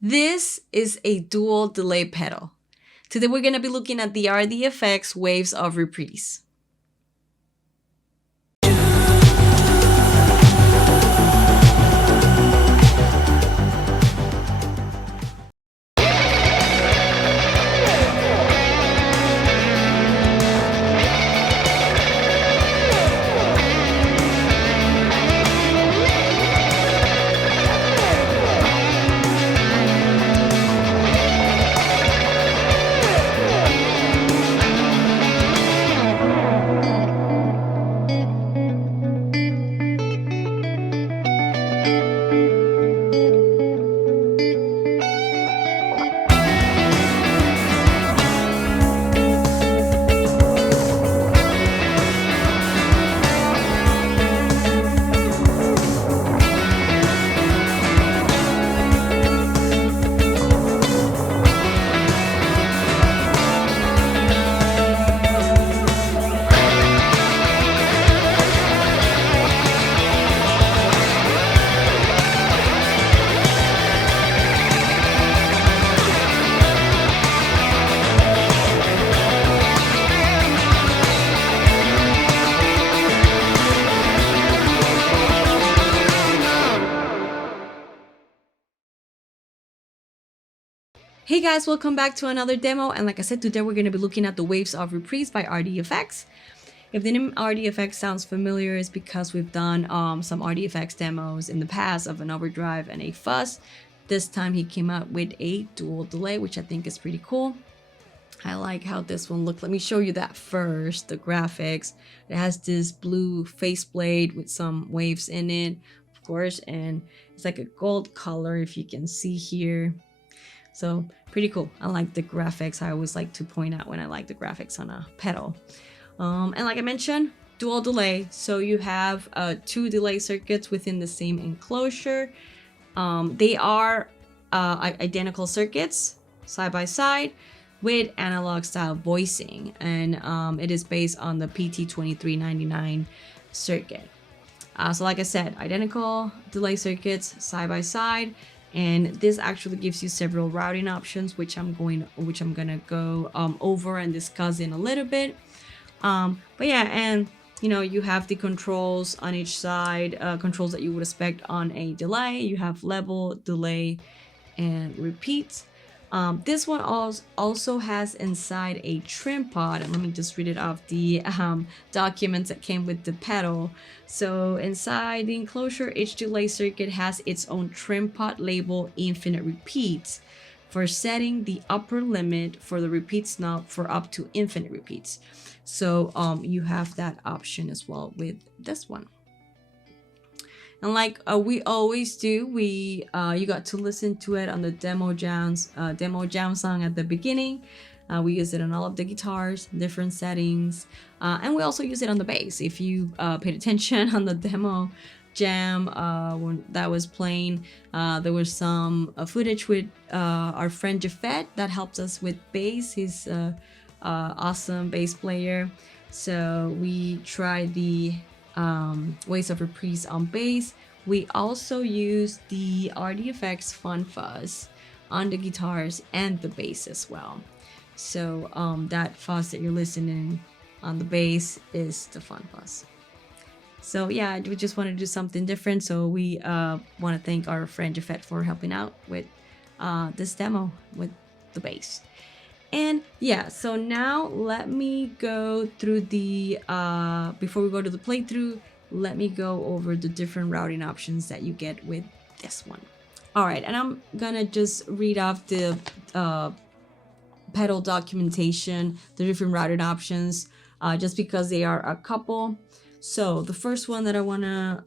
This is a dual delay pedal. Today we're going to be looking at the RD Effects Waves of Reprise. Hey guys, welcome back to another demo, and like I said, today we're going to be looking at the Waves of Reprise by RD Effects. If the name RD Effects sounds familiar, it's because we've done some RD Effects demos in the past of an overdrive and a fuzz. This time he came out with a dual delay, which I think is pretty cool. I like how this one looked. Let me show you that first, the graphics. It has this blue faceplate with some waves in it, of course, and it's like a gold color if you can see here. So pretty cool. I like the graphics. I always like to point out when I like the graphics on a pedal. And like I mentioned, dual delay. So you have two delay circuits within the same enclosure. They are identical circuits side by side with analog style voicing. And it is based on the PT2399 circuit. So like I said, identical delay circuits side by side. And this actually gives you several routing options, which I'm gonna go over and discuss in a little bit. But yeah, and you know, you have the controls on each side, controls that you would expect on a delay. You have level, delay, and repeat. This one also has inside a trim pod, and let me just read it off the documents that came with the pedal. So inside the enclosure, each delay circuit has its own trim pod labeled infinite repeats for setting the upper limit for the repeats knob for up to infinite repeats. So you have that option as well with this one. And like we always do, you got to listen to it on the demo jam song at the beginning. We use it on all of the guitars, different settings, and we also use it on the bass. If you paid attention on the demo jam when that was playing, there was some footage with our friend Jafet that helps us with bass. He's an awesome bass player. So we tried the Waves of Reprise on bass. We also use the RD Effects Fond Fuzz on the guitars and the bass as well. So that fuzz that you're listening on the bass is the Fond Fuzz. So yeah, we just want to do something different. So we want to thank our friend Jafet for helping out with this demo with the bass. And yeah, so now let me go through the, before we go to the playthrough, let me go over the different routing options that you get with this one. All right, and I'm gonna just read off the pedal documentation, the different routing options, just because they are a couple. So the first one that I wanna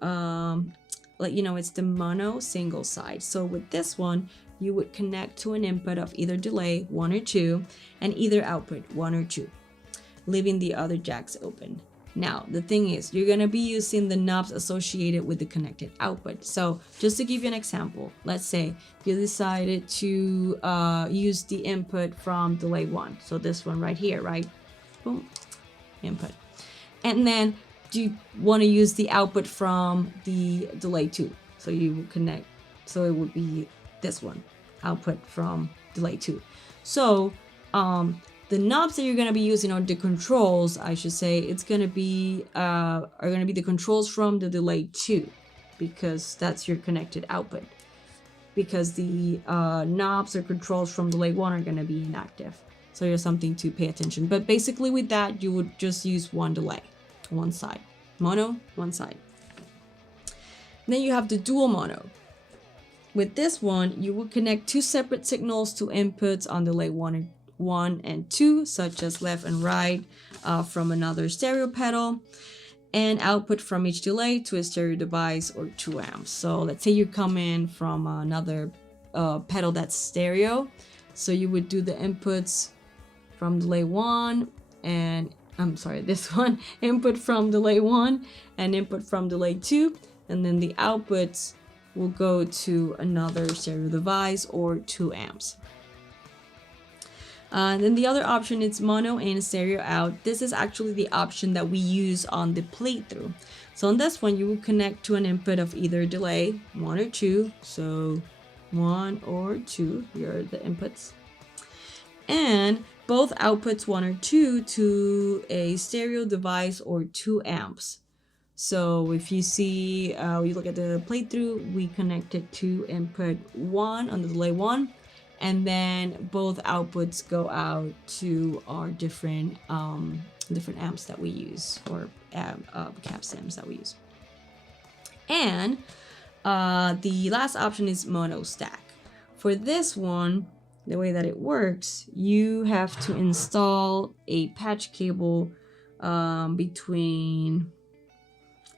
let you know, it's the mono single side. So with this one, you would connect to an input of either delay 1 or 2 and either output 1 or 2, leaving the other jacks open. Now the thing is, you're gonna be using the knobs associated with the connected output. So just to give you an example, let's say you decided to use the input from delay 1, so this one right here, right? Boom, input. And then you want to use the output from the delay 2, so you will connect, so it would be this one. output from delay 2. So the knobs that you're going to be using, or the controls, I should say, it's going to be are going to be the controls from the delay 2, because that's your connected output, because the knobs or controls from delay 1 are going to be inactive. So here's something to pay attention. But basically with that, you would just use one delay, one side. Mono, one side. And then you have the dual mono. With this one, you will connect 2 separate signals to inputs on delay 1 and 2, such as left and right, from another stereo pedal, and output from each delay to a stereo device or 2 amps. So let's say you come in from another pedal that's stereo. So you would do the inputs from delay 1 and this one, input from delay 1 and input from delay 2, and then the outputs will go to another stereo device or 2 amps. Then the other option is mono and stereo out. This is actually the option that we use on the playthrough. So on this one, you will connect to an input of either delay 1 or 2. So 1 or 2, here are the inputs. And both outputs 1 or 2 to a stereo device or 2 amps. So if you see, you look at the playthrough, we connected to input 1 on the delay 1. And then both outputs go out to our different amps that we use, or cab sims that we use. And the last option is mono stack. For this one, the way that it works, you have to install a patch cable between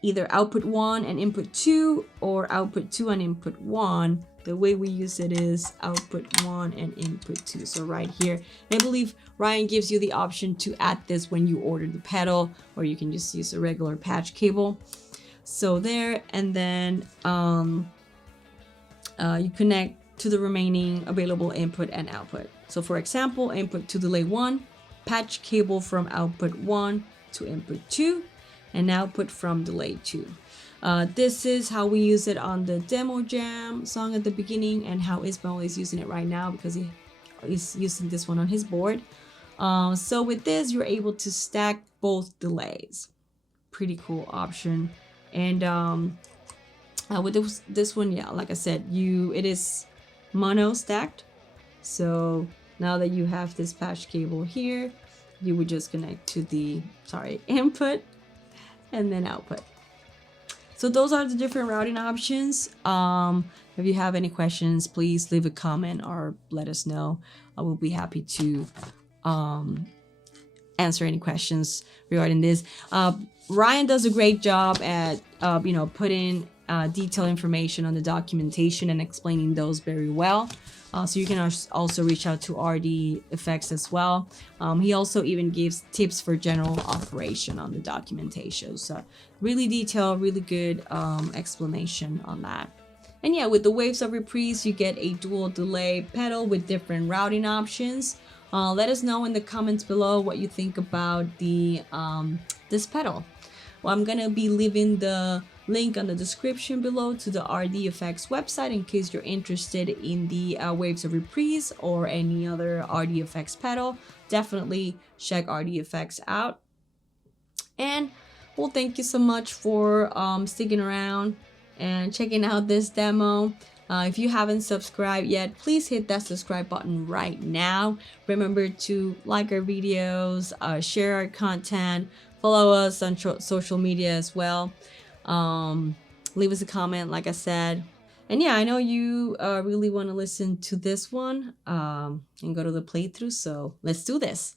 either output 1 and input 2, or output 2 and input 1. The way we use it is output 1 and input 2. So right here, I believe Ryan gives you the option to add this when you order the pedal, or you can just use a regular patch cable. So there, and then you connect to the remaining available input and output. So for example, input to delay 1, patch cable from output 1 to input 2, and output from delay 2. This is how we use it on the demo jam song at the beginning, and how Ismail is using it right now, because he is using this one on his board. So with this, you're able to stack both delays. Pretty cool option. And with this one, yeah, like I said, it is mono stacked. So now that you have this patch cable here, you would just connect to the input and then output. So those are the different routing options. If you have any questions, please leave a comment or let us know. I will be happy to answer any questions regarding this. Ryan does a great job at putting detailed information on the documentation and explaining those very well. So you can also reach out to RD Effects as well. He also even gives tips for general operation on the documentation. So really detailed, really good explanation on that. And yeah, with the Waves of Reprise, you get a dual delay pedal with different routing options. Let us know in the comments below what you think about this pedal. Well, I'm gonna be leaving the link on the description below to the RD Effects website in case you're interested in the Waves of Reprise or any other RD Effects pedal. Definitely check RD Effects out. And well, thank you so much for sticking around and checking out this demo. If you haven't subscribed yet, please hit that subscribe button right now. Remember to like our videos, share our content, follow us on social media as well. Leave us a comment, like I said. And yeah, I know you really want to listen to this one and go to the playthrough, so let's do this.